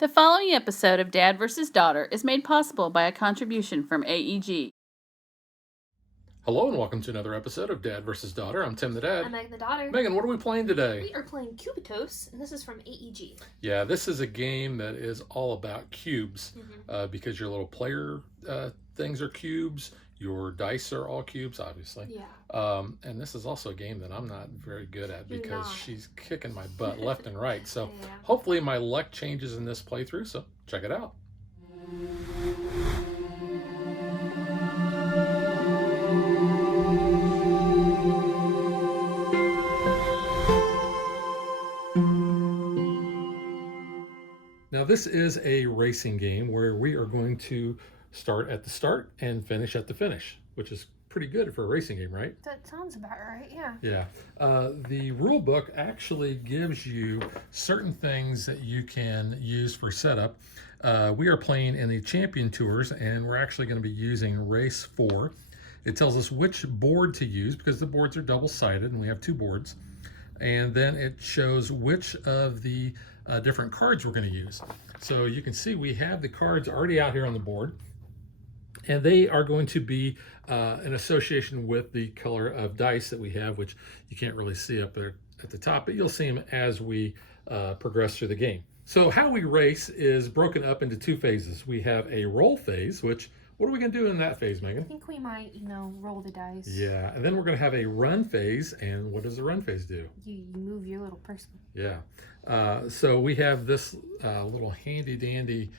The following episode of Dad vs. Daughter is made possible by a contribution from AEG. Hello and welcome to another episode of Dad vs. Daughter. I'm Tim the Dad. I'm Megan the daughter. Megan, what are we playing today? We are playing Cubitos, and this is from AEG. Yeah, this is a game that is all about cubes because your little player things are cubes. Your dice are all cubes, obviously. Yeah. And this is also a game that I'm not very good at You're because not. she's kicking my butt left and right. So Yeah. hopefully my luck changes in this playthrough. So check it out. Now this is a racing game where we are going to start at the start and finish at the finish, which is pretty good for a racing game, right? That sounds about right, yeah. Yeah. The rule book actually gives you certain things that you can use for setup. We are playing in the Champion Tours, and we're actually going to be using Race 4. It tells us which board to use because the boards are double-sided, and we have two boards. And then it shows which of the different cards we're going to use. So you can see we have the cards already out here on the board, and they are going to be in association with the color of dice that we have, which you can't really see up there at the top, but you'll see them as we progress through the game. So how we race is broken up into two phases. We have a roll phase, which, what are we going to do in that phase, Megan? I think we might, roll the dice. Yeah, and then we're going to have a run phase, and what does the run phase do? You move your little person. Yeah. So we have this little handy dandy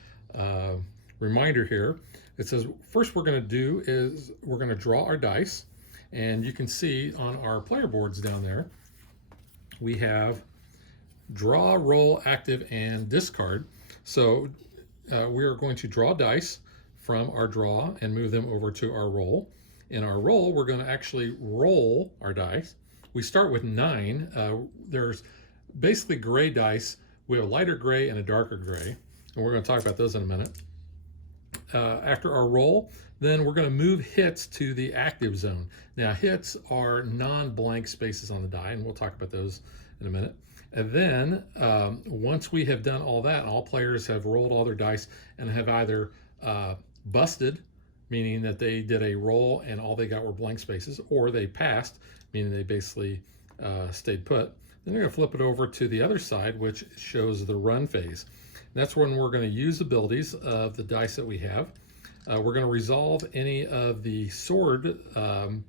reminder here. It says first we're going to do is we're going to draw our dice, and you can see on our player boards down there we have draw, roll, active, and discard. So we are going to draw dice from our draw and move them over to our roll. In our roll, we're going to actually roll our dice. We start with 9. There's basically gray dice. We have a lighter gray and a darker gray, and we're going to talk about those in a minute. After our roll, then we're going to move hits to the active zone. Now, hits are non-blank spaces on the die, and we'll talk about those in a minute. And then once we have done all that, all players have rolled all their dice and have either busted, meaning that they did a roll and all they got were blank spaces, or they passed, meaning they basically stayed put. Then you're going to flip it over to the other side, which shows the run phase. And that's when we're going to use abilities of the dice that we have. We're going to resolve any of the sword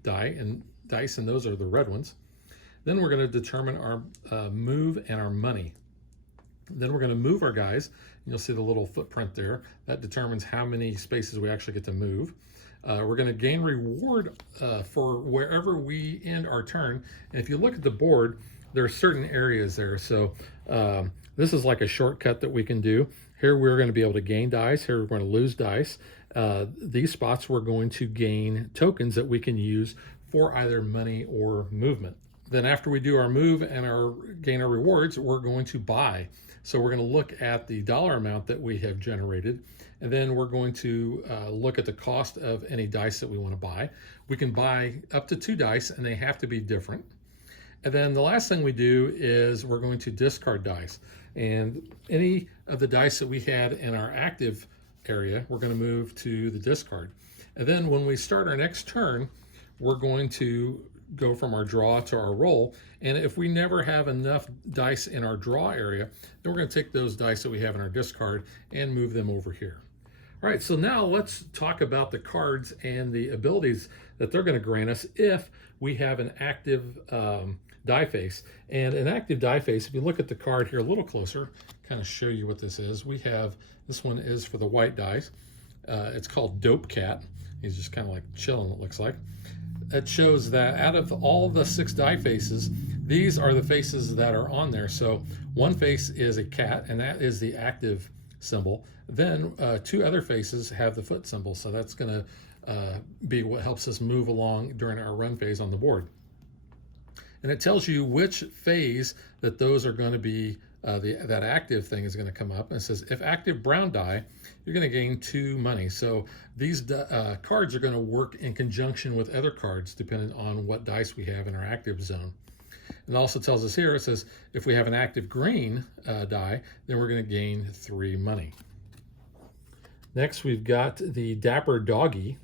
dice, and those are the red ones. Then we're going to determine our move and our money. Then we're going to move our guys. You'll see the little footprint there. That determines how many spaces we actually get to move. We're going to gain reward for wherever we end our turn. And if you look at the board, there are certain areas there. So this is like a shortcut that we can do. Here we're going to be able to gain dice. Here we're going to lose dice. These spots we're going to gain tokens that we can use for either money or movement. Then after we do our move and gain our rewards, we're going to buy. So we're going to look at the dollar amount that we have generated, and then we're going to look at the cost of any dice that we want to buy. We can buy up to 2 dice, and they have to be different. And then the last thing we do is we're going to discard dice. And any of the dice that we had in our active area, we're going to move to the discard. And then when we start our next turn, we're going to go from our draw to our roll. And if we never have enough dice in our draw area, then we're going to take those dice that we have in our discard and move them over here. All right, so now let's talk about the cards and the abilities that they're going to grant us if we have an active die face. And an active die face, if you look at the card here a little closer, kind of show you what this is. We have, this one is for the white dice. It's called Dope Cat. He's just kind of like chilling, it looks like. It shows that out of all the 6 die faces, these are the faces that are on there. So one face is a cat, and that is the active symbol. Then 2 other faces have the foot symbol, so that's going to be what helps us move along during our run phase on the board. And it tells you which phase that those are going to be, that active thing is going to come up. And it says, if active brown die, you're going to gain 2 money. So these cards are going to work in conjunction with other cards depending on what dice we have in our active zone. And it also tells us here, it says if we have an active green die, then we're going to gain 3 money. Next, we've got the Dapper Doggy.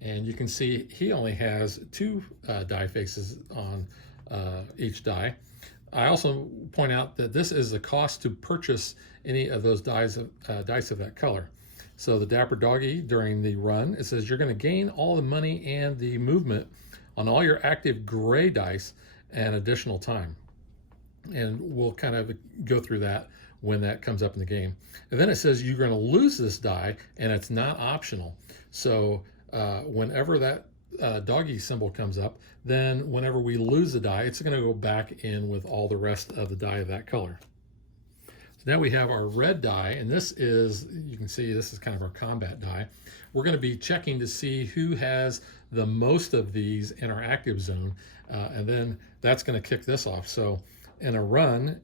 And you can see he only has 2 die faces on each die. I also point out that this is the cost to purchase any of those dice of that color. So the Dapper Doggy, during the run, it says you're going to gain all the money and the movement on all your active gray dice and additional time. And we'll kind of go through that when that comes up in the game. And then it says you're going to lose this die, and it's not optional. So whenever that doggy symbol comes up, then whenever we lose the die, it's going to go back in with all the rest of the die of that color. So now we have our red die, and this is, you can see this is kind of our combat die. We're going to be checking to see who has the most of these in our active zone, and then that's going to kick this off. So in a run,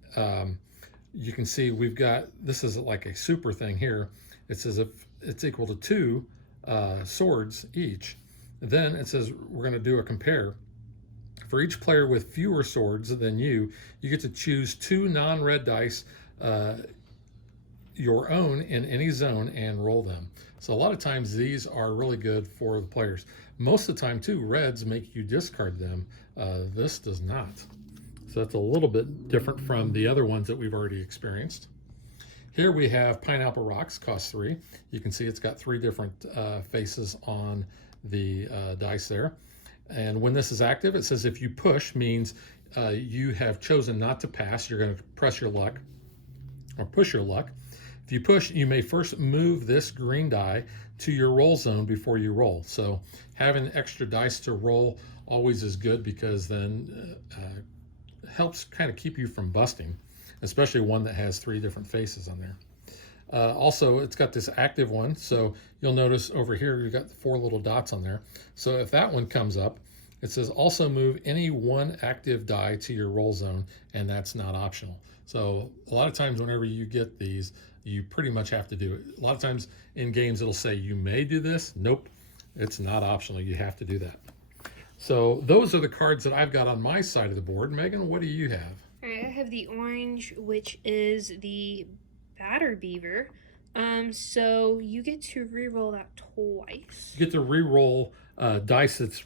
you can see we've got, this is like a super thing here. It says if it's equal to 2 swords each, then it says we're going to do a compare. For each player with fewer swords than you get to choose 2 non-red dice, your own, in any zone, and roll them. So a lot of times these are really good for the players. Most of the time too, reds make you discard them. This does not. So that's a little bit different from the other ones that we've already experienced. Here we have Pineapple Rocks, cost 3. You can see it's got 3 different faces on the dice there. And when this is active, it says if you push, means you have chosen not to pass. You're going to press your luck or push your luck. If you push, you may first move this green die to your roll zone before you roll. So having extra dice to roll always is good, because then helps kind of keep you from busting, especially one that has 3 different faces on there. Also, it's got this active one, so you'll notice over here you've got 4 little dots on there. So if that one comes up, it says also move any 1 active die to your roll zone, and that's not optional. So a lot of times whenever you get these, you pretty much have to do it. A lot of times in games it'll say you may do this. Nope, it's not optional. You have to do that. So those are the cards that I've got on my side of the board. Megan, what do you have? All right, I have the orange, which is the Batter Beaver. So you get to re-roll that twice. You get to re-roll dice that's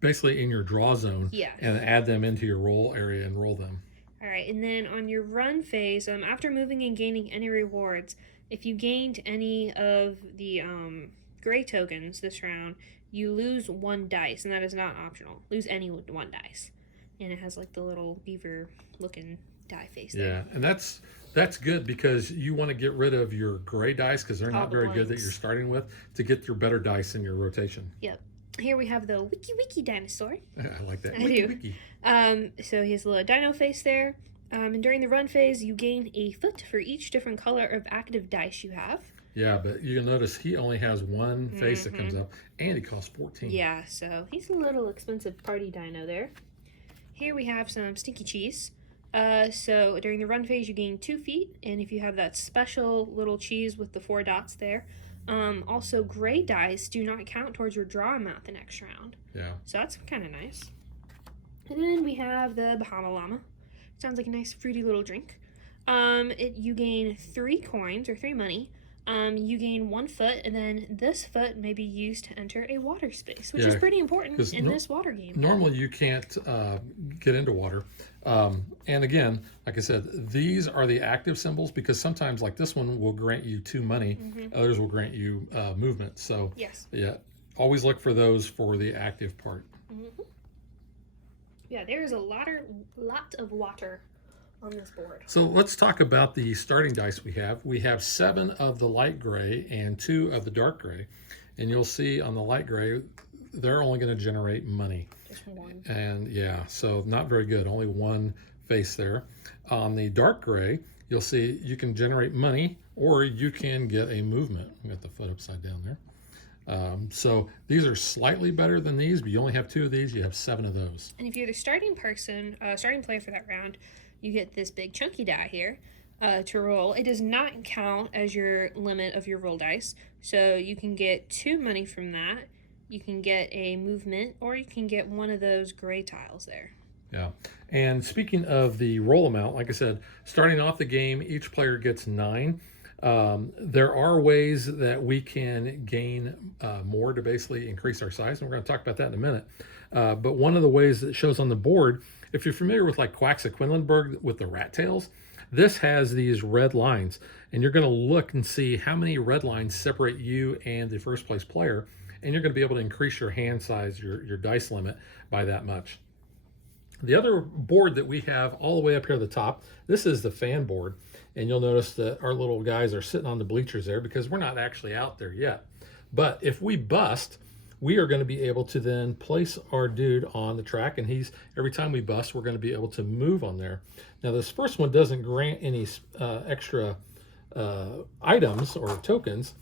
basically in your draw zone, Yeah. and add them into your roll area and roll them. All right, and then on your run phase, after moving and gaining any rewards, if you gained any of the gray tokens this round, you lose 1 dice, and that is not optional. Lose any 1 dice. And it has like the little beaver looking die face there. Yeah, and that's good, because you want to get rid of your gray dice, because they're not very good that you're starting with, to get your better dice in your rotation. Yep. Here we have the Wiki dinosaur. I like that. I Wiki, do. wiki. So he has a little dino face there. And during the run phase, you gain a foot for each different color of active dice you have. Yeah, but you can notice he only has 1 face that comes up, and he costs 14. Yeah, so he's a little expensive party dino there. Here we have some stinky cheese. So during the run phase, you gain 2 feet, and if you have that special little cheese with the 4 dots there. Also, gray dice do not count towards your draw amount the next round. Yeah. So that's kind of nice. And then we have the Bahama Llama. Sounds like a nice fruity little drink. You gain 3 coins or 3 money. You gain 1 foot, and then this foot may be used to enter a water space, which is pretty important in this water game. Normally you can't get into water. And again, like I said, these are the active symbols, because sometimes like this one will grant you 2 money, others will grant you movement. So yes, yeah, always look for those for the active part. Yeah, there's a lot of water on this board. So let's talk about the starting dice we have. We have 7 of the light gray and 2 of the dark gray. And you'll see on the light gray, they're only going to generate money. Just 1. And yeah, so not very good. Only 1 face there. On the dark gray, you'll see you can generate money, or you can get a movement. We got the foot upside down there. So these are slightly better than these, but you only have 2 of these. You have 7 of those. And if you're the starting player for that round, you get this big chunky die here to roll. It does not count as your limit of your roll dice, so you can get 2 money from that. You can get a movement, or you can get one of those gray tiles there. Yeah. And speaking of the roll amount, like I said, starting off the game, each player gets 9. There are ways that we can gain more to basically increase our size, and we're going to talk about that in a minute. But one of the ways that shows on the board, if you're familiar with like Quacks of Quinlanburg with the rat tails, this has these red lines, and you're going to look and see how many red lines separate you and the first place player, and you're going to be able to increase your hand size, your dice limit by that much. The other board that we have all the way up here at the top, this is the fan board. And you'll notice that our little guys are sitting on the bleachers there because we're not actually out there yet. But if we bust, we are going to be able to then place our dude on the track. And every time we bust, we're going to be able to move on there. Now, this first one doesn't grant any extra items or tokens.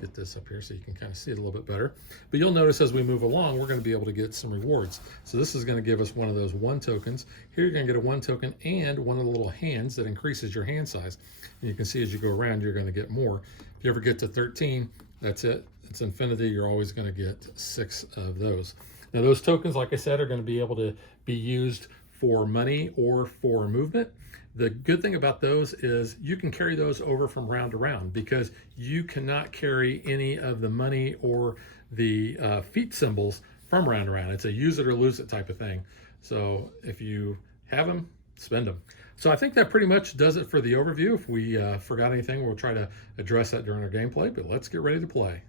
Get this up here so you can kind of see it a little bit better. But you'll notice as we move along, we're going to be able to get some rewards. So this is going to give us one of those 1 tokens. Here you're going to get a 1 token and one of the little hands that increases your hand size. And you can see as you go around, you're going to get more. If you ever get to 13, that's it. It's infinity. You're always going to get 6 of those. Now those tokens, like I said, are going to be able to be used for money or for movement. The good thing about those is you can carry those over from round to round because you cannot carry any of the money or the feat symbols from round to round. It's a use it or lose it type of thing. So if you have them, spend them. So I think that pretty much does it for the overview. If we forgot anything, we'll try to address that during our gameplay, but let's get ready to play.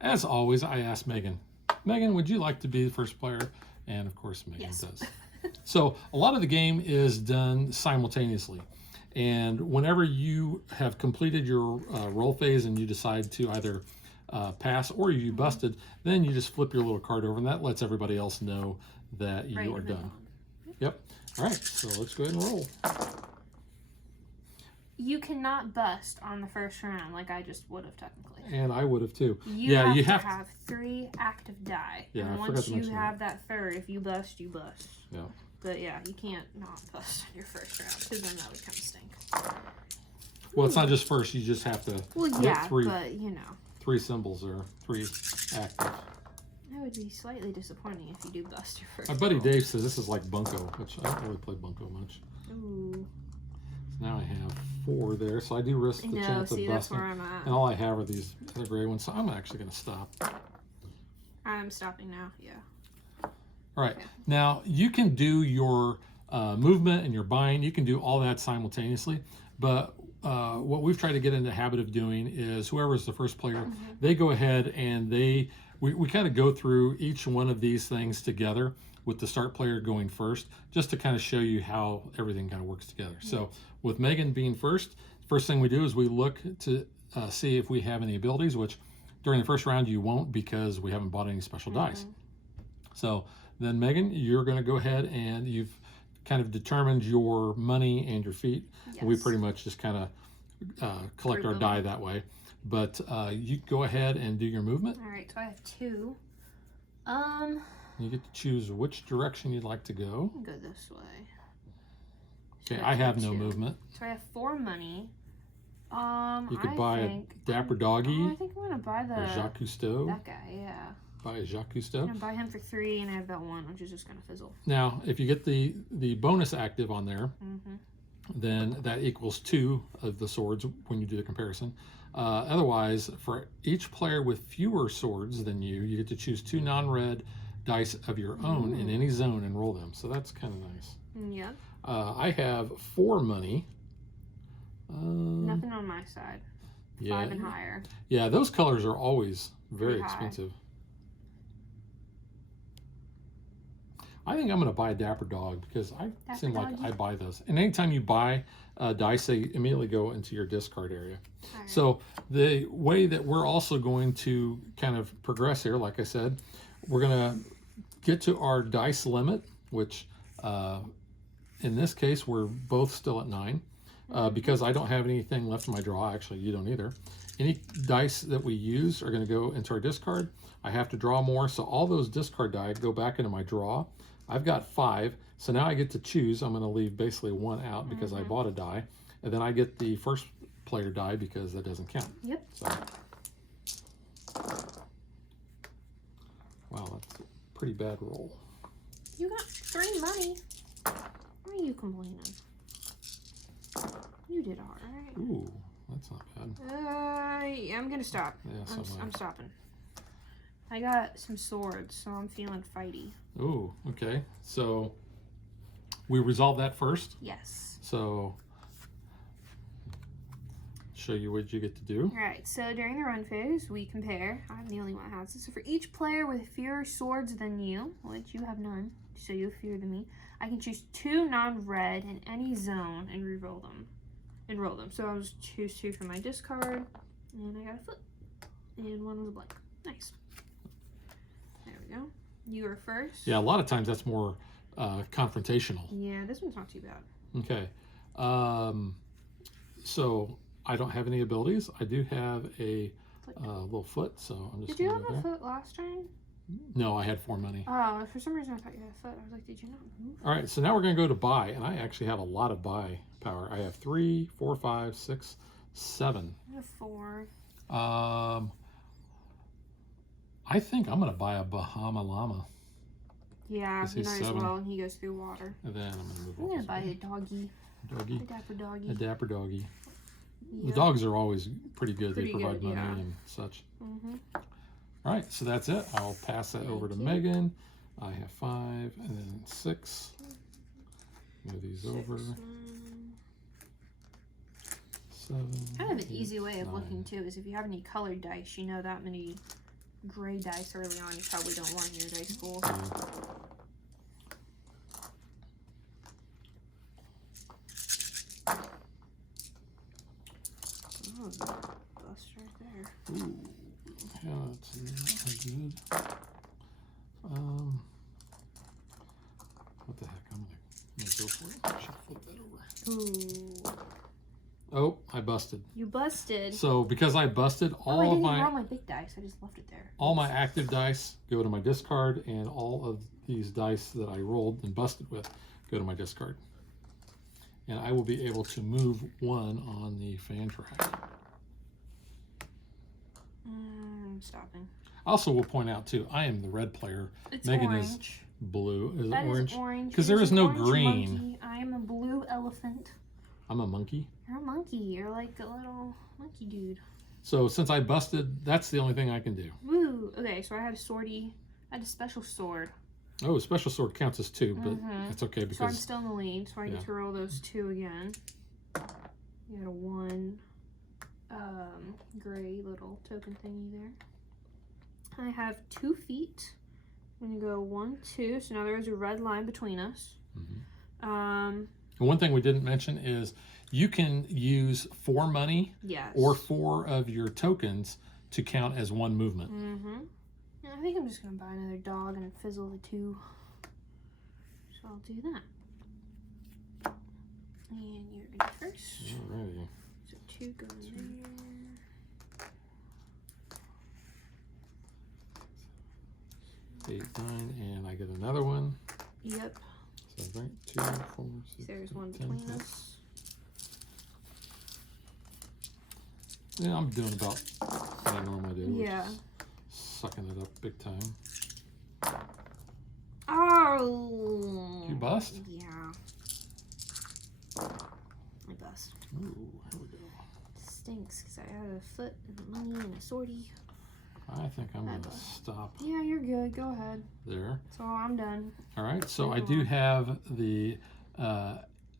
As always, I asked Megan, would you like to be the first player? And of course, Megan Yes. does. So a lot of the game is done simultaneously. And whenever you have completed your roll phase and you decide to either pass or you busted, then you just flip your little card over and that lets everybody else know that you are done. Yep. All right, so let's go ahead and roll. You cannot bust on the first round like I just would have technically. And I would have too. You have 3 active die. Yeah, and I forgot once to you mention have that third, if you bust, you bust. Yeah. But yeah, you can't not bust on your first round because then that would kind of stink. Well, it's not just first. You just have to get 3, but you know. 3 symbols or 3 active. That would be slightly disappointing if you do bust your first My buddy roll. Dave says this is like Bunko, which I don't really play Bunko much. Ooh. So now I have 4 there, so I do risk the chance of see, that's busting. where I'm at. And all I have are these other gray ones, so I'm actually going to stop. I'm stopping now, yeah. All right, Okay. now you can do your movement and your buying. You can do all that simultaneously, but what we've tried to get in the habit of doing is whoever's the first player, they go ahead and we kind of go through each one of these things together with the start player going first, just to kind of show you how everything kind of works together. So with Megan being first thing we do is we look to see if we have any abilities, which during the first round you won't because we haven't bought any special dice. So then Megan, you're going to go ahead and you've kind of determined your money and your feet. Yes. And we pretty much just kind of collect our die that way. But you go ahead and do your movement. All right, so I have 2. You get to choose which direction you'd like to go. Go this way. Okay, So I have no 2. movement. So I have 4 money. You could buy a Dapper Doggy I think I'm gonna buy or Jacques Cousteau. that guy. Yeah. Buy a Jacques I'm Cousteau. gonna buy him for 3, and I have that 1, which is just gonna fizzle. Now, if you get the bonus active on there, then that equals 2 of the swords when you do the comparison. Otherwise, for each player with fewer swords than you get to choose 2 non-red dice of your own in any zone and roll them. So that's kind of nice. Yeah. I have 4 money. Nothing on my side. 5 and higher. Yeah, those colors are always very Pretty high. expensive. I think I'm going to buy a Dapper Dog because I seem like I buy those. And anytime you buy dice, they immediately go into your discard area. Right. So the way that we're also going to kind of progress here, like I said, we're going to get to our dice limit, which in this case, we're both still at 9. Because I don't have anything left in my draw. Actually, you don't either. Any dice that we use are going to go into our discard. I have to draw more, so all those discard die go back into my draw. I've got 5, so now I get to choose. I'm going to leave basically 1 out because I bought a die, and then I get the first player die because that doesn't count. Yep. So, wow, that's a pretty bad roll. You got 3 money. Why are you complaining? You did all right. Ooh, that's not bad. Yeah, I'm gonna stop. Yeah, so I'm stopping. I got some swords, so I'm feeling fighty. Ooh, okay. So we resolve that first. Yes. So show you what you get to do. Alright, so during the run phase, we compare. I'm the only one that has this. So for each player with fewer swords than you, which you have none, so you have fewer than me, I can choose 2 non-red in any zone and re-roll them. And roll them. So I'll just choose 2 from my discard, and I got a foot. And 1 was a blank. Nice. There we go. You are first. Yeah, a lot of times that's more confrontational. Yeah, this one's not too bad. Okay. So I don't have any abilities. I do have a little foot, so I'm just Did you going have to a go there. foot last time? No, I had 4 money. Oh, for some reason I thought you had a foot. I was like, did you not move? All right, so now we're going to go to buy, and I actually have a lot of buy power. I have 3, 4, 5, 6, 7. I have 4. I think I'm going to buy a Bahama Llama, Yeah, This you is might as 7. well. And he goes through water. and then I'm going to move I'm off gonna this buy a bit. doggy. Doggy, A dapper doggy. a dapper doggy. The Yeah. dogs are always pretty good. Pretty They provide good, money yeah. and such. Mm-hmm. All right, so that's it. I'll pass that over to Thank you. Megan. I have 5 and then 6. Move these over. 7. Kind of an 8, easy way of 9. looking too is if you have any colored dice, you know that many gray dice early on, you probably don't want in your dice pool. Oh, bust right there. Ooh, yeah, that's not good. What the heck? I'm gonna go for it. I should flip that over. Ooh. Oh, I busted. You busted. So because I busted, Oh, I all of didn't even my roll my big dice. I just left it there. all my active dice go to my discard, and all of these dice that I rolled and busted with go to my discard. And I will be able to move 1 on the fan track. Stopping. Also, will point out too, I am the red player. It's Megan orange. is blue. Is That it orange? is orange. Because It there is an no orange green. Monkey. I am a blue elephant. I'm a monkey. You're a monkey. You're like a little monkey dude. So since I busted, that's the only thing I can do. Woo! Okay, so I had a swordy. I had a special sword. Oh, special sword counts as 2, but that's okay So I'm because still in the lead, so I yeah. get to roll those 2 again. You had a 1 gray little token thingy there. I have 2 feet. I'm gonna go 1, 2. So now there is a red line between us. And one thing we didn't mention is you can use 4 money Yes. or 4 of your tokens to count as 1 movement. Yeah, I think I'm just gonna buy another dog and fizzle the 2. So I'll do that. And you're gonna go first. Alrighty. So 2 go in there. 8, 9, and I get another one. Yep. So I think 2, 4, 6, There's 8, one 10, between 10. us. Yeah, I'm doing about what I normally do. which Yeah. is Sucking it up big time. Oh. You bust? Yeah. I bust. Ooh, here we go. Stinks because I had a foot and money and a swordie. I think I'm I going to bust. stop Yeah, you're good. Go ahead. there. So I'm done. All right, so I do have the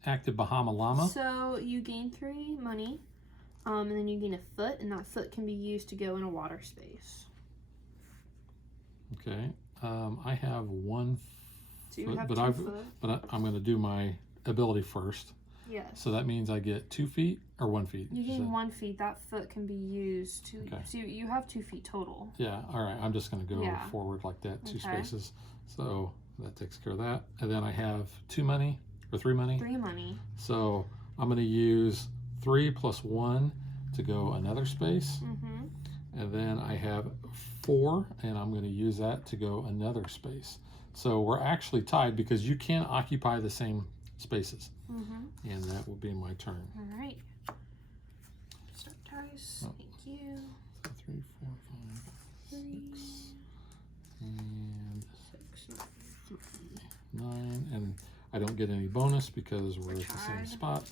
active Bahama Llama. So you gain 3 money, and then you gain a foot, and that foot can be used to go in a water space. Okay, I have 1 So you foot, have but 2 foot. I'm going to do my ability first. Yes. So that means I get 2 feet or 1 feet. You Is gain that- 1 feet. That foot can be used to. Okay. So you have 2 feet total. Yeah, all right, I'm just going to go Yeah. forward like that, 2 Okay. spaces. So that takes care of that. And then I have 2 money or 3 money. 3 money. So I'm going to use 3 plus 1 to go another space. Mm-hmm. And then I have 4, and I'm going to use that to go another space. So we're actually tied because you can occupy the same spaces. Mm-hmm. And that will be my turn. All right. Start dice. Oh. Thank you. So 3, 4, 5, 6, and 6. 3. 9, and I don't get any bonus because we're at the same spot.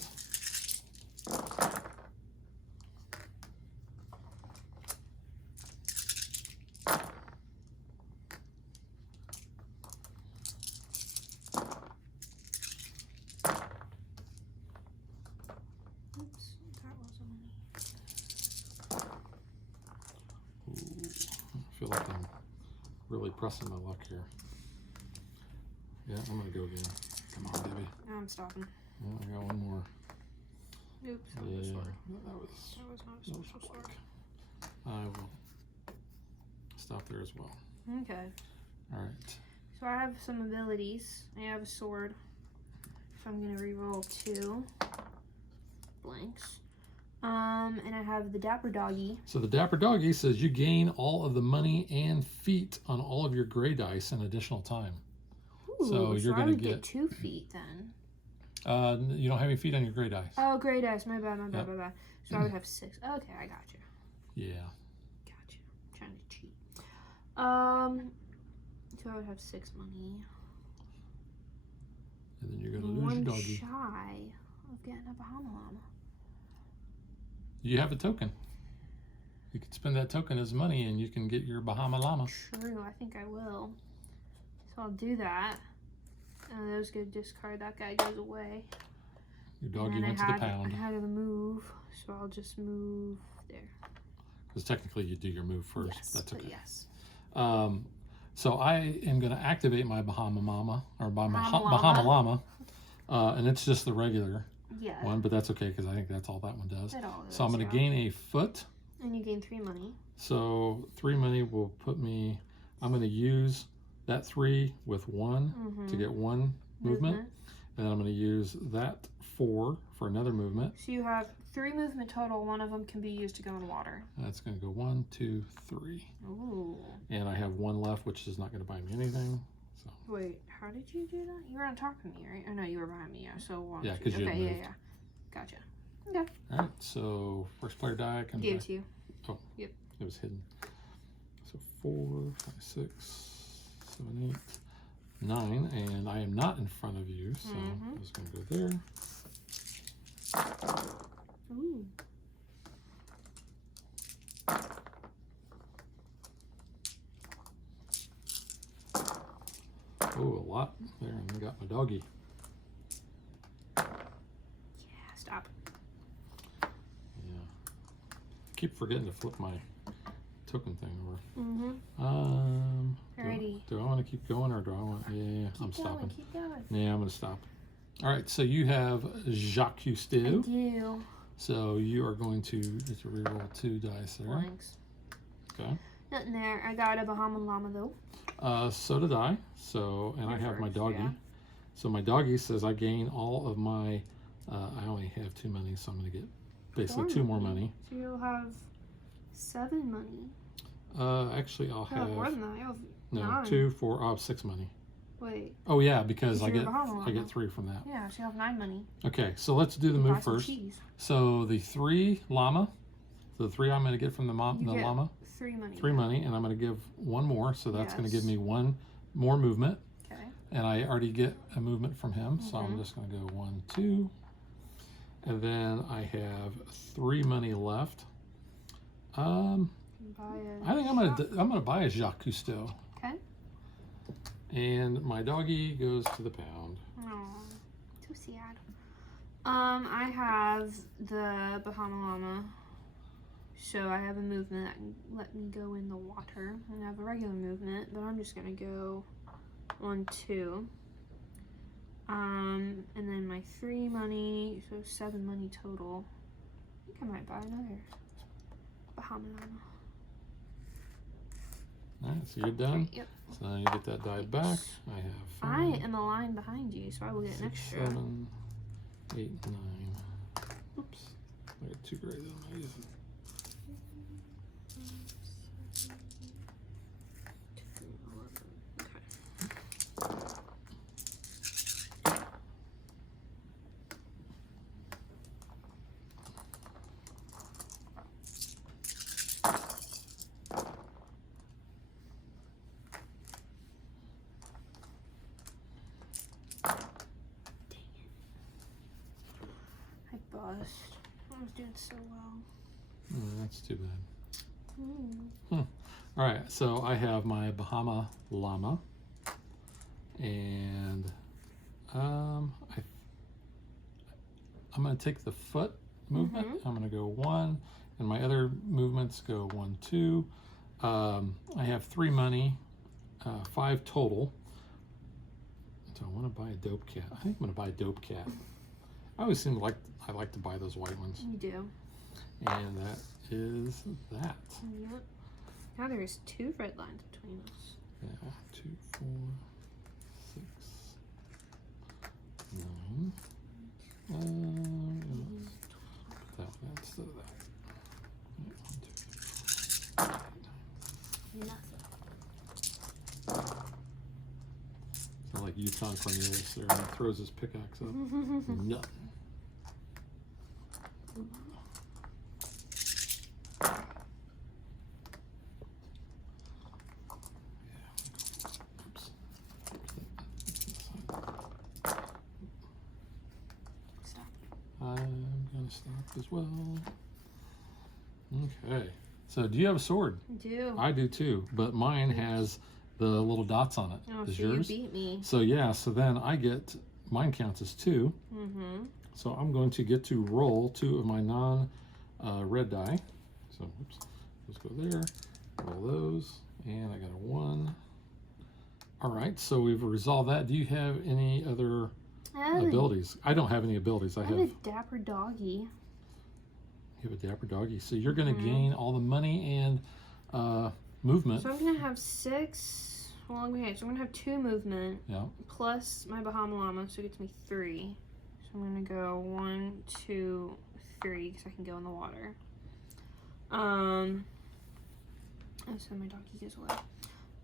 Oops, that wasn't any. Ooh, I feel like I'm really pressing my luck here. Yeah, I'm gonna go again. Come on, baby. I'm stopping. Yeah, I got one more. Oops, that was Yeah, a sword. that was That was not a that was special sword. quick. I will stop there as well. Okay. All right. So I have some abilities. I have a sword. So I'm gonna re-roll 2 blanks. And I have the Dapper Doggy. So the Dapper Doggy says you gain all of the money and feet on all of your gray dice an additional time. Ooh, So you're I gonna would get 2 feet then. You don't have any feet on your gray dice. Oh, gray dice. My bad, my bad, Yep. my bad. So I would have 6. Okay, I got you. Yeah. Gotcha. I'm trying to cheat. So I would have 6 money. And then you're gonna lose One your doggy. shy of getting a Bahama Llama. You have a token. You can spend that token as money and you can get your Bahama Llama. True, I think I will. So I'll do that. And that was good. Discard. That guy goes away. Your doggy And then went to the pound. I had to move, so I'll just move there. Because technically you do your move first. Yes, That's but okay. yes. So I am going to activate my Bahama Mama, or my Bahama Llama. And it's just the regular Yeah. one, but that's okay because I think that's all that one does. It all So I'm is, going to yeah. gain a foot. And you gain 3 money. So 3 money will put me, I'm going to use that 3 with 1 to get 1 movement. And then I'm going to use that 4 for another movement. So you have 3 movement total. 1 of them can be used to go in water. That's going to go 1, 2, 3. Ooh. And I have 1 left, which is not going to buy me anything. So Wait, how did you do that? You were on top of me, right? Or no, you were behind me. Yeah. So 1, Yeah, 2. 'cause you had Okay. Yeah. moved. Yeah. Gotcha. Okay. all right, so first player die comes Gave it back. to you. Oh, Yep. it was hidden. So 4, 5, 6, 7, 8, 9, and I am not in front of you, so I'm just going to go there. Ooh. Oh, a lot there, and I got my doggy. Yeah. Stop. Yeah. Keep forgetting to flip my token thing over. Alrighty. Do I want to keep going or do I want? Yeah, I'm stopping. Keep going. Yeah, I'm going to stop. All right, so you have Jacques I Cousteau. do. So you are going to get to reroll 2 dice there. Blanks. Okay. Nothing there. I got a Bahama Llama though. So did I. So, and I have my First, doggy. yeah. So my doggy says I gain all of my, I only have 2 money, so I'm going to get basically 2 more money. So you'll have 7 money. Actually, I'll You'll have more have, than that. You'll have no, 9. 2, 4, I'll have 6 money. Wait. Oh yeah, because Because I you're get, a Bahama I Llama. get 3 from that. Yeah, so you'll have 9 money. Okay, so let's do the Buy move some first. cheese. So the 3 llama, so the 3 I'm going to get from the You get llama, 3 money. 3 money, and I'm going to give 1 more, so that's going to give Yes. me 1 more movement. Okay. And I already get a movement from him, so I'm just going to go 1, 2, and then I have 3 money left. I think I'm gonna buy a Jacques Cousteau. Okay. And my doggy goes to the pound. Oh, too sad. I have the Bahama Llama, so I have a movement that can let me go in the water, and I have a regular movement, but I'm just gonna go 1, 2. And then my 3 money, so 7 money total. I think I might buy another Bahama Llama. All right, so you're done. Yep. So now you get that die back. I have 5, I am a line behind you, so I will get an 6, extra. 7, 8, 9. Oops, I got 2 gray that I'm not using. I was doing so well. That's too bad. Mm. All right, so I have my Bahama Llama, and I'm going to take the foot movement. I'm going to go 1, and my other movements go 1, 2. I have 3 money, 5 total. So I want to buy a dope cat. I think I'm going to buy a dope cat. I always seem like I like to buy those white ones. You do. And that is that. Yep. Now there's 2 red lines between us. Yeah, 2, 4, 6, 9. That instead of that. Nothing. Sound like Yukon Cornelius there, and he throws his pickaxe up. Nothing. I'm gonna stop as well. Okay. So do you have a sword? I do. I do too, but mine has the little dots on it. Oh, Is so yours? you beat me. So yeah, so then I get, mine counts as 2. So I'm going to get to roll 2 of my red die. So oops, let's go there, roll those, and I got a 1. All right, so we've resolved that. Do you have any other abilities? I don't have any abilities. I have a dapper doggy. You have a dapper doggy. So you're going to gain all the money and movement. So I'm going to have 6. Well, okay, so I'm going to have 2 movement. Yeah. Plus my Bahama Llama, so it gets me 3. So I'm going to go 1, 2, 3, because I can go in the water. Oh, so my doggy goes away.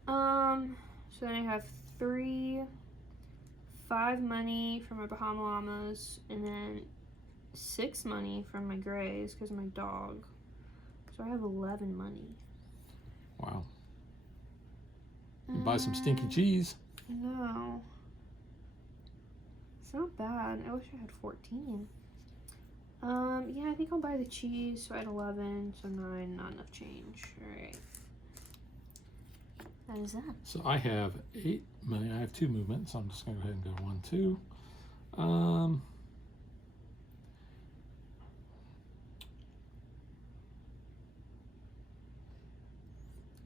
So then I have 5 money for my Bahama Llamas, and then 6 money from my grays because of my dog. So I have 11 money. Wow. You buy some stinky cheese. No. It's not bad. I wish I had 14. Yeah, I think I'll buy the cheese. So I had 11, so 9, not enough change. All right. That is that. So I have 8 money. I have 2 movement, so I'm just going to go ahead and go 1, 2.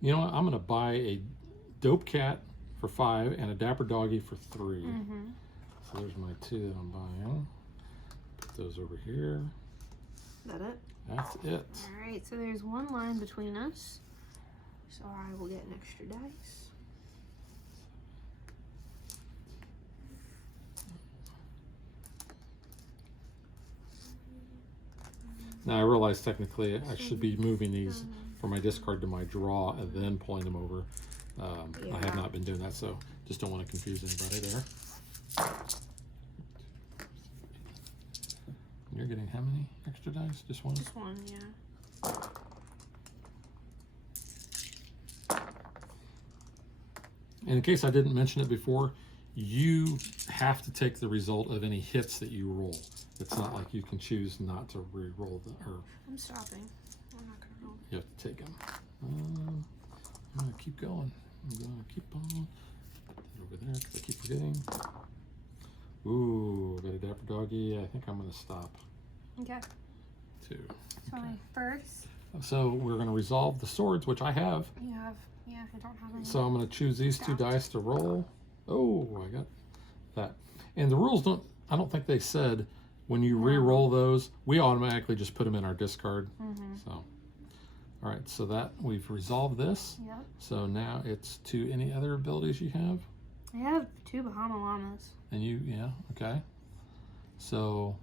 You know what? I'm going to buy a dope cat for 5 and a dapper doggy for 3. So there's my 2 that I'm buying. Put those over here. Is that it? That's it. All right, so there's 1 line between us. So I will get an extra dice. Now I realize technically I should be moving these from my discard to my draw and then pulling them over. I have not been doing that, so just don't want to confuse anybody there. You're getting how many extra dice? Just 1? Just 1, yeah. And in case I didn't mention it before, you have to take the result of any hits that you roll. It's not like you can choose not to re-roll or I'm stopping. I'm not gonna roll. you have to take them. I'm gonna keep going. I'm gonna keep on. Put that over there because I keep forgetting. Ooh, got a dapper doggy. I think I'm gonna stop. Okay. 2. So my first. So we're gonna resolve the swords, which I have. You have. Yeah, I don't have any. So I'm gonna choose these 2 dice to roll. Oh, I got that. And the rules don't. I don't think they said when you re-roll those, we automatically just put them in our discard. So, all right. So that we've resolved this. Yep. So now it's to any other abilities you have. I have 2 Bahama Llamas. And you, yeah, okay. So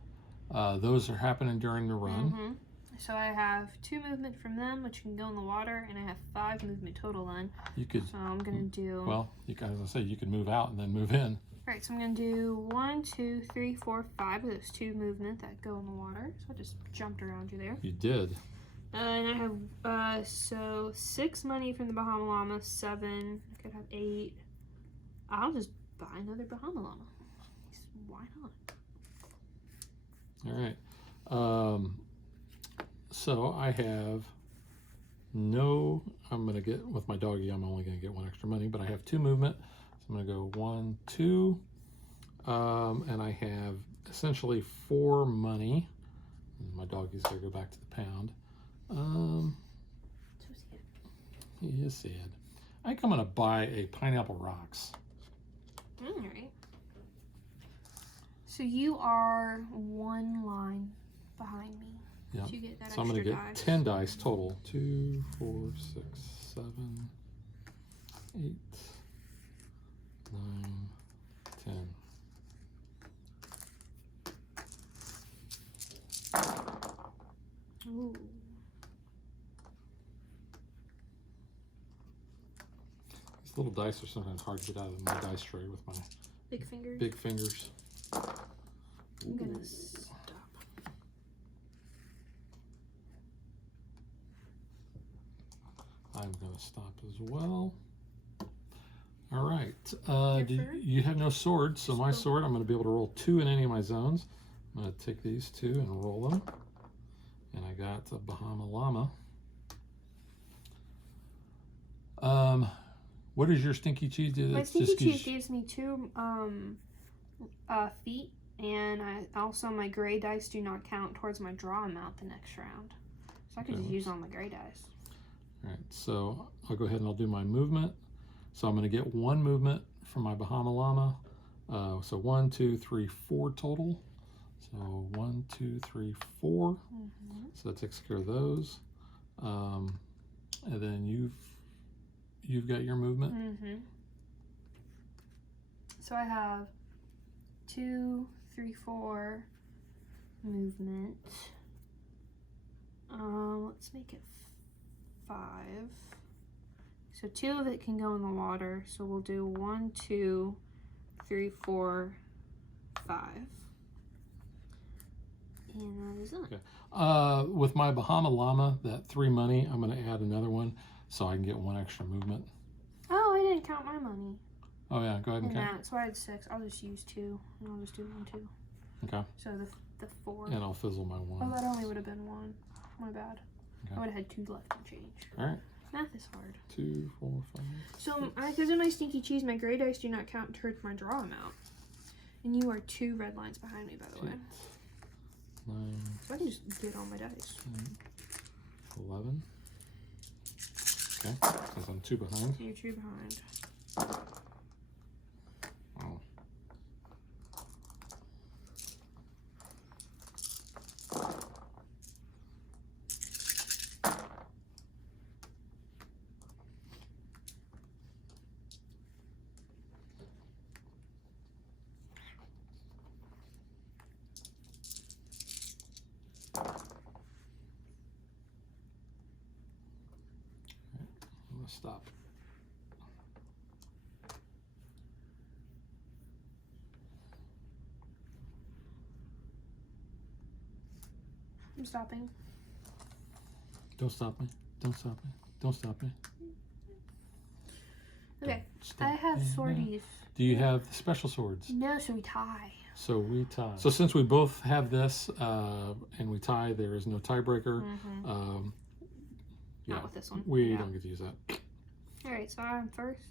those are happening during the run. So I have 2 movement from them, which can go in the water, and I have 5 movement total then. You could. So I'm gonna do. Well, you can, as I say, you could move out and then move in. Right, so I'm gonna do 1, 2, 3, 4, 5 of those 2 movement that go in the water. So I just jumped around you there. You did. And I have so 6 money from the Bahama Llama, 7. I could have 8. I'll just buy another Bahama Llama. Why not? All right. So I have I'm gonna get, with my doggy, I'm only gonna get 1 extra money, but I have 2 movement. So I'm gonna go 1, 2, and I have essentially 4 money. My doggy's gonna go back to the pound. So sad. He is sad. I think I'm gonna buy a pineapple rocks. All right. So you are 1 line behind me. Yeah. So you get that So I'm gonna extra get dice. 10 dice total. 2, 4, 6, 7, 8, 9, 10. Ooh. These little dice are sometimes hard to get out of my dice tray with my Big fingers. big fingers. I'm gonna stop. I'm going to stop as well. All right. Your You have no sword, so my sword, I'm going to be able to roll 2 in any of my zones. I'm going to take these 2 and roll them. And I got a Bahama Llama. What does your stinky cheese do? My That's stinky just cheese gives me 2 feet, and also my gray dice do not count towards my draw amount the next round. So I could just use all my gray dice. All right, so I'll go ahead and I'll do my movement. So I'm going to get 1 movement from my Bahama Llama. So 1, 2, 3, 4 total. So 1, 2, 3, 4. Mm-hmm. So that takes care of those. And then you've got your movement. Mm-hmm. So I have 2, 3, 4 movement. Let's make it 5. So 2 of it can go in the water. So we'll do 1, 2, 3, 4, 5. And that is it. Okay. With my Bahama Llama, that 3 money, I'm going to add another one so I can get 1 extra movement. Oh, I didn't count my money. Oh yeah, go ahead and And count. that, so I had 6. I'll just use 2, and I'll just do 1, 2. Okay. So the 4. And I'll fizzle my 1. Oh, that only would have been 1. My bad. Okay. I would have had 2 left and change. All right. Math is hard. 2, 4, 5. So, because of my stinky cheese, my gray dice do not count towards my draw amount. And you are 2 red lines behind me, by the way. 9, So I can just get all my dice. 10, 11. Okay, since I'm 2 behind. So you're 2 behind. Oh. I'm gonna stop. I'm stopping. Don't stop me. Don't stop me. Don't stop me. Okay, Stop I have me now. swordies. Do you have the special swords? No, so we tie. So we tie. So since we both have this and we tie, there is no tiebreaker. Mm-hmm. Yeah, Not with this one. we Yeah. don't get to use that. Alright, so I'm first.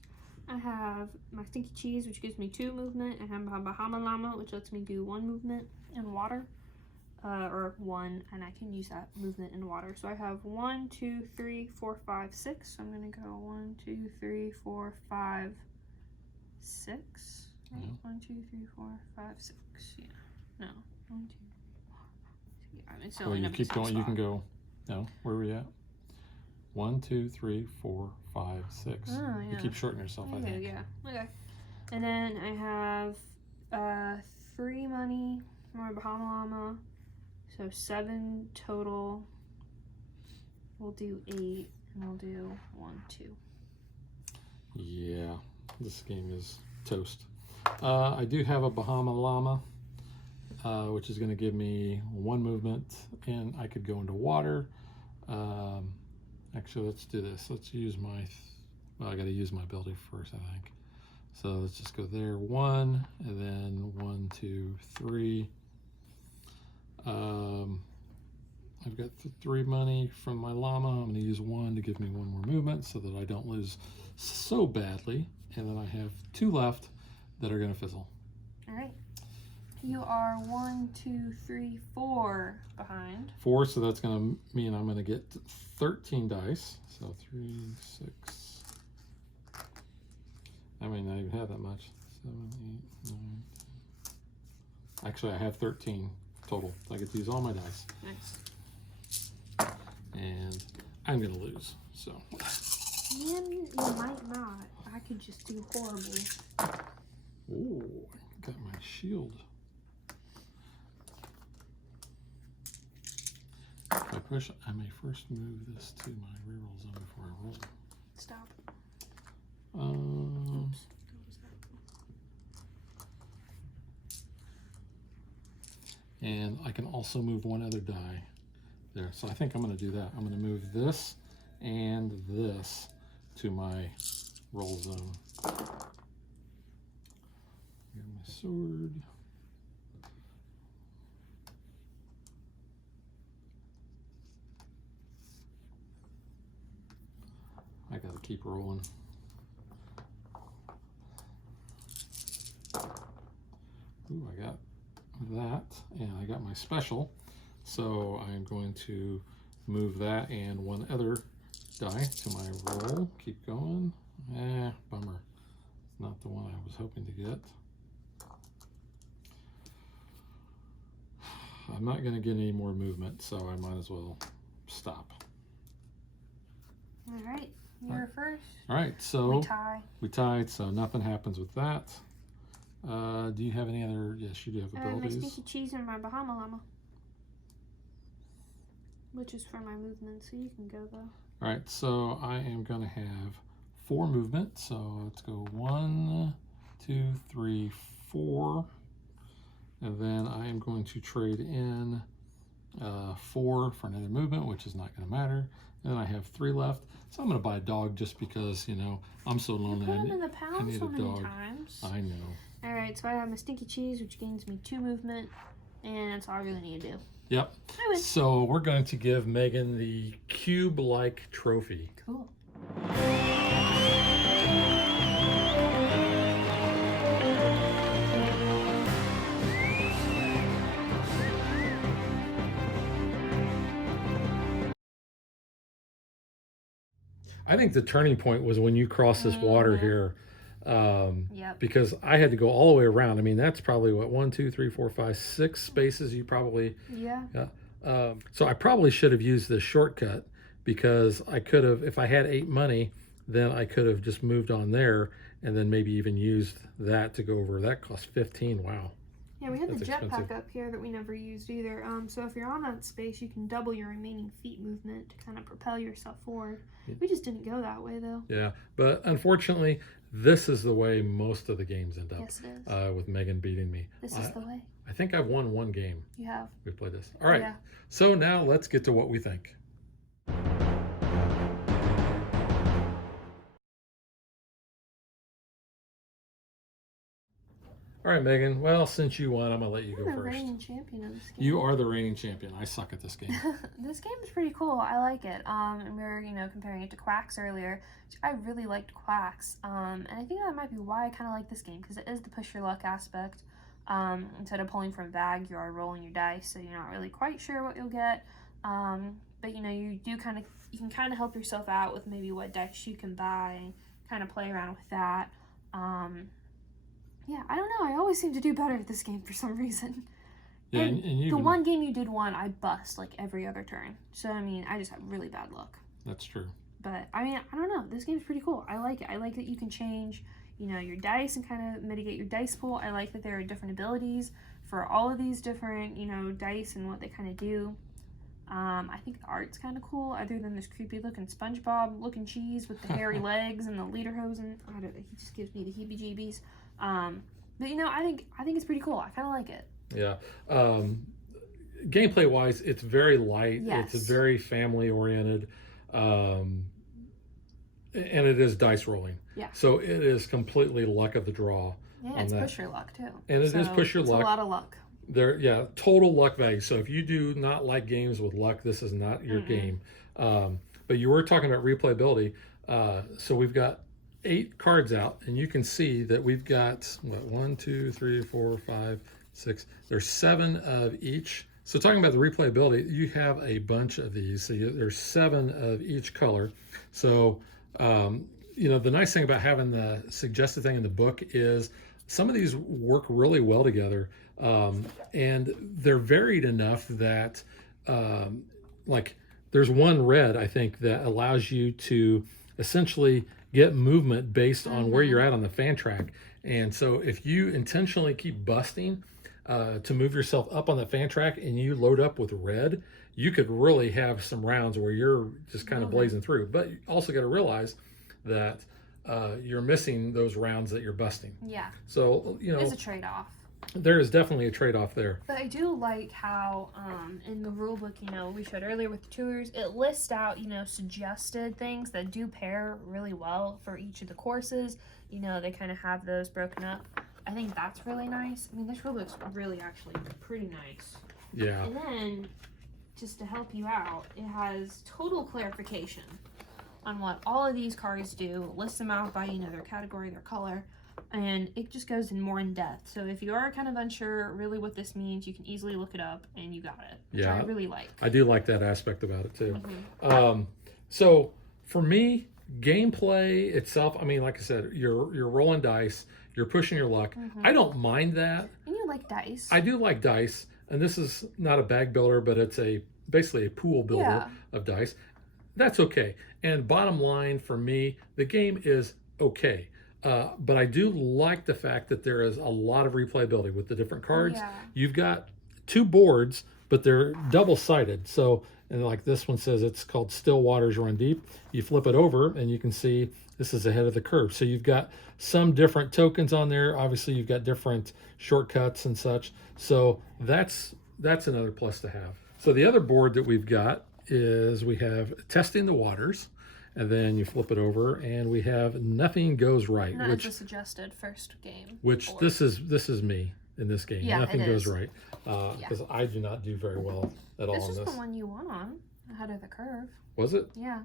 I have my stinky cheese, which gives me 2 movement. I have my Bahama Llama, which lets me do 1 movement in water. Or 1, and I can use that movement in water. So I have 1, 2, 3, 4, 5, 6. So I'm gonna go 1, 2, 3, 4, 5, 6. Right? Yeah. 1, 2, 3, 4, 5, 6. Yeah. No. 1, 2. Yeah, I mean, so Well, you keep going. You can go. No, where are we at? 1, 2, 3, 4, 5, 6. Oh, You yeah. keep shorting yourself, I think. Yeah. Okay. And then I have 3 money for my Bahama Llama. So 7 total. We'll do 8, and we'll do 1, 2. Yeah, this game is toast. I do have a Bahama Llama, which is going to give me 1 movement, and I could go into water. Actually, let's do this. Let's use my, well, I got to use my ability first, I think. So let's just go there, 1, and then 1, 2, 3. I've I've got 3 money from my llama. I'm going to use 1 to give me 1 more movement so that I don't lose so badly. And then I have 2 left that are going to fizzle. All right. You are 1, 2, 3, 4 behind. 4, so that's going to mean I'm going to get 13 dice. So 3, 6. I may not even have that much. 7, 8, 9. Actually, I have 13 total. I get to use all my dice. Nice. And I'm going to lose. So. Man, you might not. I could just do horribly. Oh, I got my shield. If I push, I may first move this to my reroll zone before I roll. Stop. Um, and I can also move 1 other die there. So I think I'm going to do that. I'm going to move this and this to my roll zone. Get my sword. I gotta keep rolling. Ooh, I got that, and I got my special. So I'm going to move that and 1 other die to my roll. Keep going. Bummer. Not the one I was hoping to get. I'm not going to get any more movement, so I might as well stop. All right. You're first. All right, so we tied, so nothing happens with that. Do you have any other? Yes, you do have my abilities. stinky cheese and my Bahama Llama, which is for my movement, so you can go though. All right, so I am going to have 4 movement. So let's go 1, 2, 3, 4, and then I am going to trade in 4 for another movement, which is not going to matter. And then I have 3 left. So I'm going to buy a dog just because, you know, I'm so lonely. You put him in the I pound need so a many dog. times. I know. All right, so I have my stinky cheese, which gains me 2 movement, and that's all I really need to do. Yep. I win. So we're going to give Megan the cube-like trophy. Cool. I think the turning point was when you crossed this water here. Yep. Because I had to go all the way around. I mean, that's probably what, 1, 2, 3, 4, 5, 6 spaces you probably. Yeah. So I probably should have used this shortcut because I could have, if I had 8 money, then I could have just moved on there and then maybe even used that to go over. That cost 15. Wow. Yeah, we had That's the jetpack expensive. up here that we never used either. So if you're on that space, you can double your remaining feet movement to kind of propel yourself forward. We just didn't go that way though. Yeah, but unfortunately, this is the way most of the games end up. Yes, it is. With Megan beating me. This is the way. I think I've won 1 game. You have. We played this. All right. Yeah. So now let's get to what we think. All right, Megan. Well, since you won, I'm gonna let you go I'm the first. reigning champion of this game. You are the reigning champion. I suck at this game. This game is pretty cool. I like it. And we were, comparing it to Quacks earlier. Which I really liked Quacks. And I think that might be why I kind of like this game because it is the push your luck aspect. Instead of pulling from a bag, you are rolling your dice, so you're not really quite sure what you'll get. But you do you can kind of help yourself out with maybe what dice you can buy and kind of play around with that. Yeah, I don't know. I always seem to do better at this game for some reason. Yeah, and you the can- one game you did won, I bust like every other turn. So, I just have really bad luck. That's true. But, I don't know. This game's pretty cool. I like it. I like that you can change, your dice and kind of mitigate your dice pool. I like that there are different abilities for all of these different, dice and what they kind of do. I think the art's kind of cool, other than this creepy looking SpongeBob looking cheese with the hairy legs and the lederhosen. I don't know, he just gives me the heebie-jeebies. But I think it's pretty cool. I kind of like it. Yeah. Gameplay wise, it's very light. Yes. It's very family oriented. And it is dice rolling. Yeah. So it is completely luck of the draw. Yeah, on it's that. push your luck too. And it is push your it's luck. a lot of luck. Yeah, total luck value. So if you do not like games with luck, this is not your game. But you were talking about replayability. So we've got 8 cards out, and you can see that we've got what, 1, 2, 3, 4, 5, 6. There's 7 of each. So talking about the replayability, you have a bunch of these. So there's 7 of each color. So the nice thing about having the suggested thing in the book is some of these work really well together, and they're varied enough that like there's one red, I think, that allows you to essentially get movement based on where you're at on the fan track. And so if you intentionally keep busting to move yourself up on the fan track and you load up with red, you could really have some rounds where you're just kind of blazing through. But you also got to realize that you're missing those rounds that you're busting. Yeah. So, There's a trade-off. There is definitely a trade-off there. But I do like how in the rule book, we showed earlier with the tours, it lists out, suggested things that do pair really well for each of the courses. They kind of have those broken up. I think that's really nice. I mean, this rule book's really actually pretty nice. Yeah. And then, just to help you out, it has total clarification on what all of these cards do, lists them out by, their category, their color, and it just goes in more in depth. So if you are kind of unsure really what this means, you can easily look it up and you got it, which I really like. I do like that aspect about it too. So for me, gameplay itself, I mean, like I said, you're rolling dice, you're pushing your luck. I don't mind that. And you like dice. I do like dice, and this is not a bag builder, but it's basically a pool builder of dice. That's okay. And bottom line for me, the game is okay. But I do like the fact that there is a lot of replayability with the different cards. Yeah. You've got 2 boards, but they're double-sided. So, and like this one says, it's called Still Waters Run Deep. You flip it over, and you can see this is ahead of the curve. So you've got some different tokens on there. Obviously, you've got different shortcuts and such. So that's another plus to have. So the other board that we've got is we have Testing the Waters. And then you flip it over, and we have Nothing Goes Right, which is a suggested first game. Which board. this is me in this game. Yeah, Nothing it goes is. right because I do not do very well at all This on is this. the one you won on, ahead of the curve. Was it? Yeah.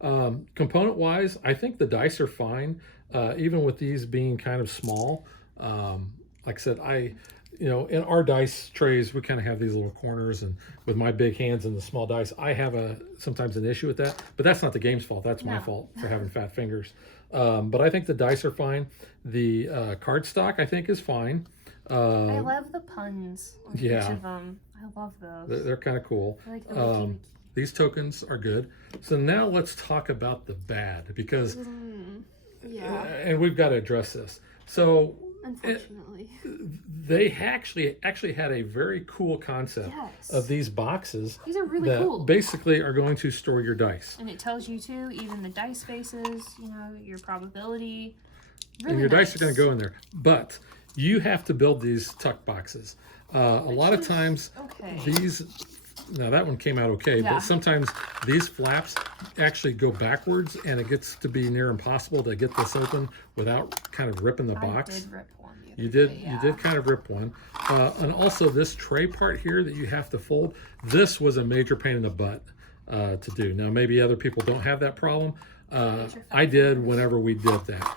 Component wise, I think the dice are fine, even with these being kind of small. Like I said, in our dice trays, we kind of have these little corners, and with my big hands and the small dice, I have sometimes an issue with that. But that's not the game's fault. That's my fault for having fat fingers. But I think the dice are fine. The cardstock, I think, is fine. I love the puns on each of them. I love those. They're kind of cool. I like the wiki. These tokens are good. So now let's talk about the bad, because and we've got to address this. So unfortunately, they actually had a very cool concept of these boxes. These are really that cool. Basically are going to store your dice. And it tells you too, even the dice faces, your probability. Really And your nice. dice are going to go in there. But you have to build these tuck boxes. A lot of times now that one came out okay, but sometimes these flaps actually go backwards, and it gets to be near impossible to get this open without kind of ripping the box. I did rip one the other You did. day, You did kind of rip one, and also this tray part here that you have to fold. This was a major pain in the butt to do. Now maybe other people don't have that problem. I did whenever we did that.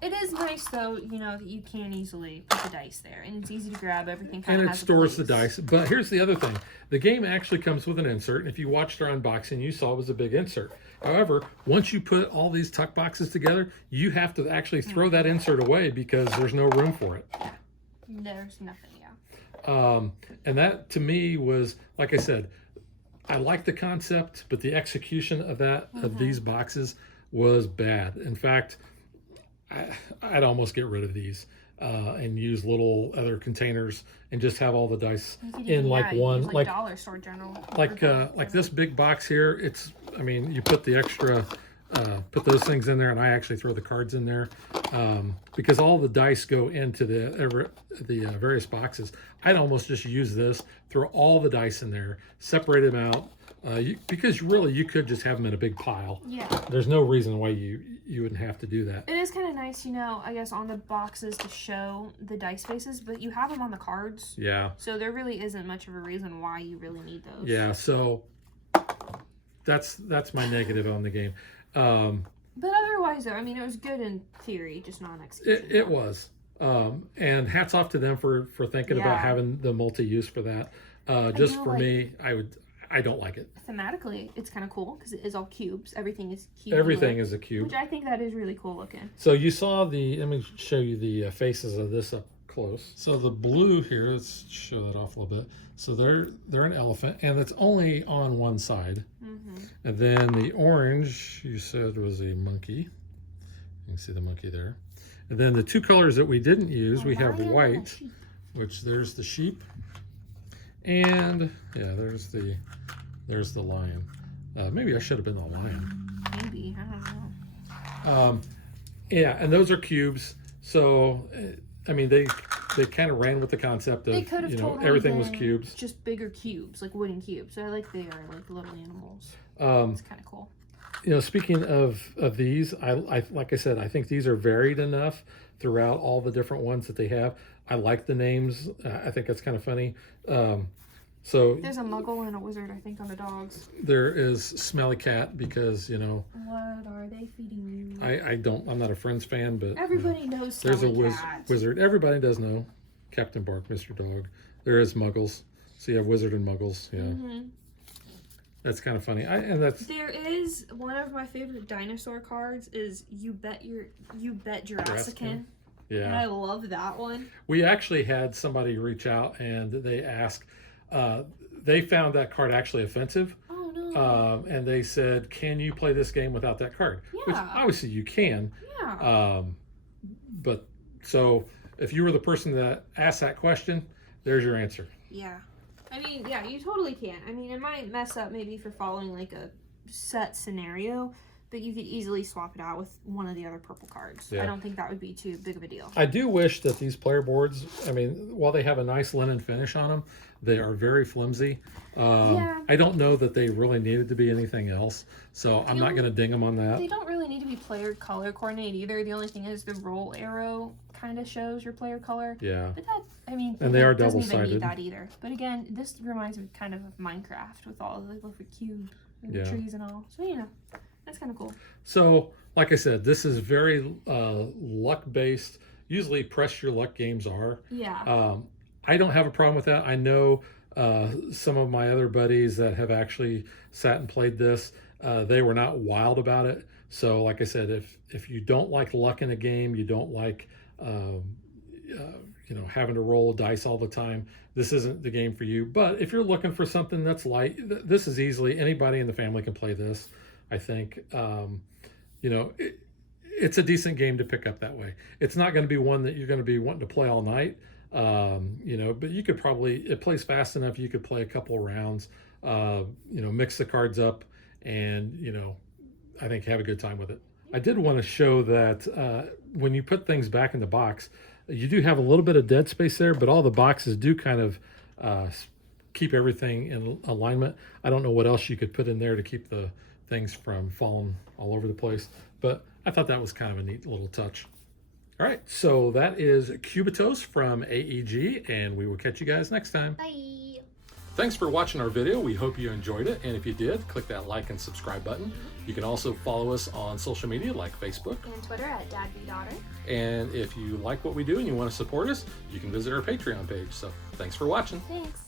It is nice though, that you can easily put the dice there, and it's easy to grab. Everything kind And of it stores the dice. But here's the other thing: the game actually comes with an insert. And if you watched our unboxing, you saw it was a big insert. However, once you put all these tuck boxes together, you have to actually throw that insert away because there's no room for it. There's nothing, And that to me was, like I said, I like the concept, but the execution of of these boxes was bad. In fact, I'd almost get rid of these and use little other containers and just have all the dice in one, like dollar store general, like this big box here. You put the extra, put those things in there, and I actually throw the cards in there because all the dice go into the various boxes. I'd almost just use this, throw all the dice in there, separate them out, Because really you could just have them in a big pile. Yeah. There's no reason why you wouldn't have to do that. It is kind of nice, I guess on the boxes to show the dice faces, but you have them on the cards. Yeah. So there really isn't much of a reason why you really need those. Yeah, so that's my negative on the game. But otherwise, though, it was good in theory, just not in execution. It was. And hats off to them for thinking about having the multi-use for that. Just for me, I don't like it. Thematically, it's kind of cool because it is all cubes. Everything is cube. Everything is a cube. Which I think that is really cool looking. So you saw let me show you the faces of this up close. So the blue here, let's show that off a little bit. So they're an elephant, and it's only on one side. And then the orange, you said, was a monkey. You can see the monkey there. And then the two colors that we didn't use, we have white, which there's the sheep. And yeah, there's the lion. Maybe I should have been the lion. Maybe, I don't know. Yeah, and those are cubes. So they kind of ran with the concept of totally everything was cubes, just bigger cubes, like wooden cubes. So I like they are like little animals. It's kind of cool. Speaking of these, I like I said, I think these are varied enough throughout all the different ones that they have. I like the names. I think that's kind of funny. So there's a muggle and a wizard, I think, on the dogs. There is Smelly Cat because What are they feeding you? I'm not a Friends fan, but everybody knows Smelly there's a Cat. wizard. Everybody does know Captain Bark, Mr. Dog. There is Muggles. So you have Wizard and Muggles. Yeah. That's kind of funny. There is one of my favorite dinosaur cards is You Bet Jurassican. Yeah. And I love that one. We actually had somebody reach out and they asked, they found that card actually offensive. Oh no. And they said, can you play this game without that card? Yeah. Which obviously you can. Yeah. But so if you were the person that asked that question, there's your answer. Yeah. Yeah, you totally can. It might mess up maybe for following like a set scenario, but you could easily swap it out with one of the other purple cards. Yeah. I don't think that would be too big of a deal. I do wish that these player boards, while they have a nice linen finish on them, they are very flimsy. I don't know that they really needed to be anything else, so I'm not going to ding them on that. They don't really need to be player color coordinated either. The only thing is the roll arrow kind of shows your player color. Yeah. But that, and they are doesn't double-sided. even need that either. But again, this reminds me kind of Minecraft with all the little cube and the trees and all. So, that's kind of cool. So, like I said, this is very luck-based. Usually press your luck games are. Yeah. I don't have a problem with that. I know some of my other buddies that have actually sat and played this, they were not wild about it. So, like I said, if you don't like luck in a game, you don't like having to roll dice all the time, this isn't the game for you. But if you're looking for something that's light, this is easily, anybody in the family can play this. I think it's a decent game to pick up that way. It's not going to be one that you're going to be wanting to play all night, but you could probably, it plays fast enough, you could play a couple of rounds, mix the cards up and, I think have a good time with it. I did want to show that when you put things back in the box, you do have a little bit of dead space there, but all the boxes do kind of keep everything in alignment. I don't know what else you could put in there to keep the things from falling all over the place, but I thought that was kind of a neat little touch. All right, so that is Cubitos from AEG, and we will catch you guys next time. Bye. Thanks for watching our video. We hope you enjoyed it, and if you did, click that like and subscribe button. You can also follow us on social media like Facebook And Twitter at DadBeDaughter. and if you like what we do and you want to support us, you can visit our Patreon page. So thanks for watching. Thanks.